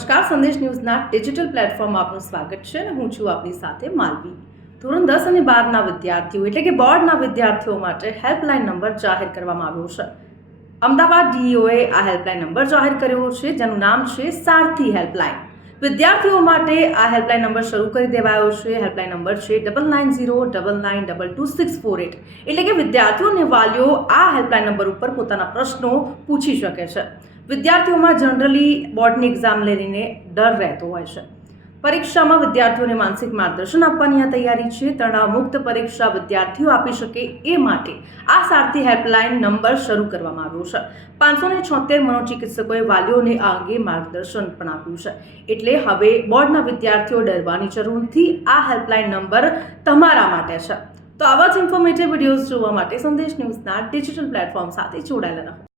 નમસ્કાર, સંદેશ ન્યૂઝના ડિજિટલ પ્લેટફોર્મમાં આપનું સ્વાગત છે અને હું છું આપની સાથે માલવી. ધોરણ 10 અને 12ના વિદ્યાર્થીઓ એટલે કે બોર્ડના વિદ્યાર્થીઓ માટે હેલ્પલાઇન નંબર જાહેર કરવામાં આવ્યો છે. અમદાવાદ ડીઈઓએ આ હેલ્પલાઇન નંબર જાહેર કર્યો છે, જેનું નામ છે સારથી હેલ્પલાઇન. વિદ્યાર્થીઓ માટે આ હેલ્પલાઇન નંબર શરૂ કરી દેવાયો છે. હેલ્પલાઇન નંબર છે 9909922648. એટલે કે વિદ્યાર્થીઓ અને વાલીઓ આ હેલ્પલાઇન નંબર ઉપર પોતાના પ્રશ્નો પૂછી શકે છે. વિદ્યાર્થીઓમાં જનરલી બોર્ડની એક્ઝામ લઈને ડર રહેતો હોય છે. પરીક્ષામાં વિદ્યાર્થીઓને માનસિક માર્ગદર્શન આપવાની આ તૈયારી છે. તણાવ મુક્ત પરીક્ષા વિદ્યાર્થીઓ આપી શકે એ માટે આ સારથી હેલ્પલાઇન નંબર શરૂ કરવામાં આવ્યો છે. 576 મનોચિકિત્સકોએ વાલીઓને આ અંગે માર્ગદર્શન પણ આપ્યું છે. એટલે હવે બોર્ડના વિદ્યાર્થીઓ ડરવાની જરૂર નથી. આ હેલ્પલાઇન નંબર તમારા માટે છે. તો આવા જ ઇન્ફોર્મેટિવ વિડીયોઝ જોવા માટે સંદેશ ન્યૂઝના ડિજિટલ પ્લેટફોર્મ સાથે જોડાયેલા રહો.